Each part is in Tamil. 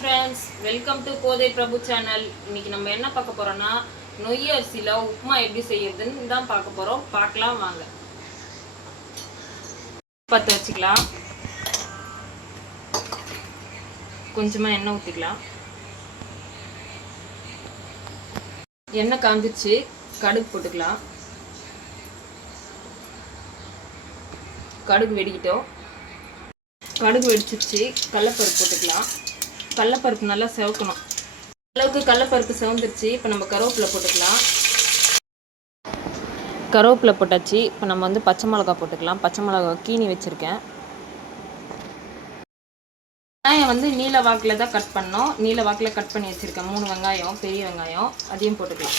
friends, welcome to Kodai Prabhu channel. இன்னைக்கு நம்ம என்ன பார்க்க போறோம்னா நொய் அரிசில உப்புமா எப்படி செய்யறதுன்னு தான் பார்க்க போறோம். பார்க்கலாம் வாங்க. பத்த வச்சுக்கலாம். கொஞ்சமா எண்ணெய் ஊத்திக்கலாம். எண்ணெய் காஞ்சிச்சு, கடுகு போட்டுக்கலாம். கடுகு வெடிக்கிட்டோம். கடுகு வெடிச்சிருச்சு, கடலைப்பருப்பு போட்டுக்கலாம். கடலைப்பருப்பு நல்லா செவக்கணும். அளவுக்கு கடலைப்பருப்பு செவந்துருச்சு. இப்போ நம்ம கருவேப்பிலை போட்டுக்கலாம். கருவேப்பிலை போட்டாச்சு. இப்போ நம்ம வந்து பச்சை மிளகா போட்டுக்கலாம். பச்சை மிளகா கீனி வச்சுருக்கேன். வெங்காயம் வந்து நீல வாக்கில் தான் கட் பண்ணோம். நீல வாக்கில் கட் பண்ணி வச்சுருக்கேன். 3 வெங்காயம், பெரிய வெங்காயம், அதையும் போட்டுக்கலாம்.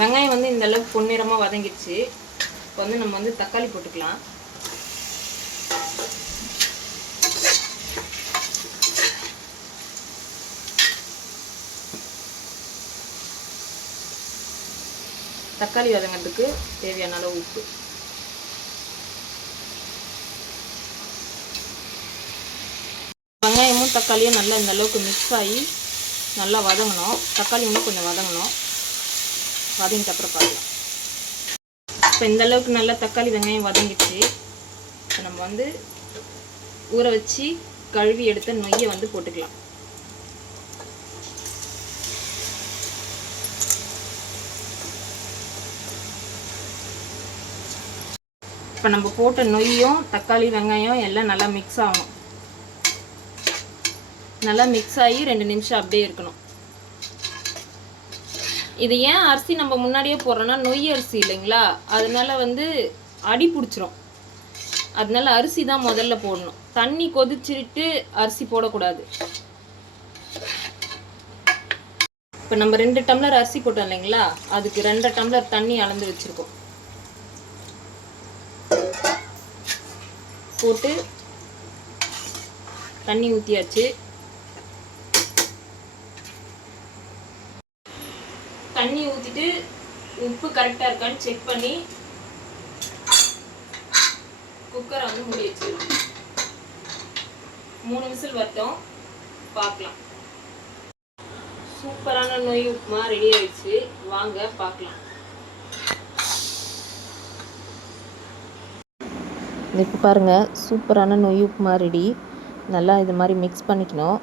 வெங்காயம் வந்து இந்த அளவுக்கு பொன்னிறமாக வதங்கிடுச்சு. இப்போ வந்து நம்ம வந்து தக்காளி போட்டுக்கலாம். தக்காளி வதங்கிறதுக்கு தேவையான அளவு உப்பு. வெங்காயமும் தக்காளியும் நல்லா இந்த அளவுக்கு மிக்ஸ் ஆகி நல்லா வதங்கணும். தக்காளி இன்னும் கொஞ்சம் வதங்கணும். வதங்கிட்டு அப்புறம் பார்க்கலாம். இப்போ இந்த அளவுக்கு நல்லா தக்காளி வெங்காயம் வதங்கிடுச்சு. இப்போ நம்ம வந்து ஊற வச்சு கழுவி எடுத்த நொய்யை வந்து போட்டுக்கலாம். இப்போ நம்ம போட்ட நொய்யும் தக்காளி வெங்காயம் எல்லாம் நல்லா மிக்ஸ் ஆகணும். நல்லா மிக்ஸ் ஆகி 2 நிமிஷம் அப்படியே இருக்கணும். இது ஏன் அரிசி நம்ம முன்னாடியே போடுறோன்னா நொய் அரிசி இல்லைங்களா, அதனால வந்து அடி பிடிச்சிரும். அதனால அரிசி தான் முதல்ல போடணும். தண்ணி கொதிச்சுட்டு அரிசி போடக்கூடாது. இப்போ நம்ம 2 டம்ளர் அரிசி போட்டோம் இல்லைங்களா, அதுக்கு 2 டம்ளர் தண்ணி அளந்து வச்சுருக்கோம். போட்டு தண்ணி ஊற்றியாச்சு. தண்ணி ஊற்றிட்டு உப்பு கரெக்டாக இருக்கான்னு செக் பண்ணி குக்கரை வந்து மூடி வச்சிடலாம். 3 விசில் வரட்டும், பார்க்கலாம். சூப்பரான நொய் உப்புமா ரெடி ஆயிடுச்சு. வாங்க பார்க்கலாம். இப்போ பாருங்கள், சூப்பரான நொய் உப்புமா ரெடி. நல்லா இது மாதிரி மிக்ஸ் பண்ணிக்கணும்.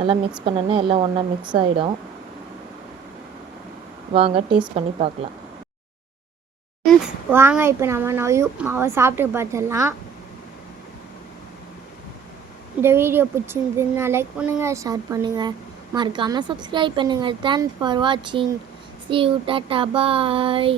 நல்லா மிக்ஸ் பண்ணோன்னா எல்லாம் ஒன்றா மிக்ஸ் ஆகிடும். வாங்க டேஸ்ட் பண்ணி பார்க்கலாம். வாங்க இப்போ நம்ம நொய் உப்புமாவை சாப்பிட்டு பார்த்துடலாம். இந்த வீடியோ பிடிச்சிருந்துன்னா லைக் பண்ணுங்கள், ஷேர் பண்ணுங்கள், மறக்காமல் சப்ஸ்கிரைப் பண்ணுங்கள். தேங்க்ஸ் ஃபார் வாட்சிங். See you, tata, bye.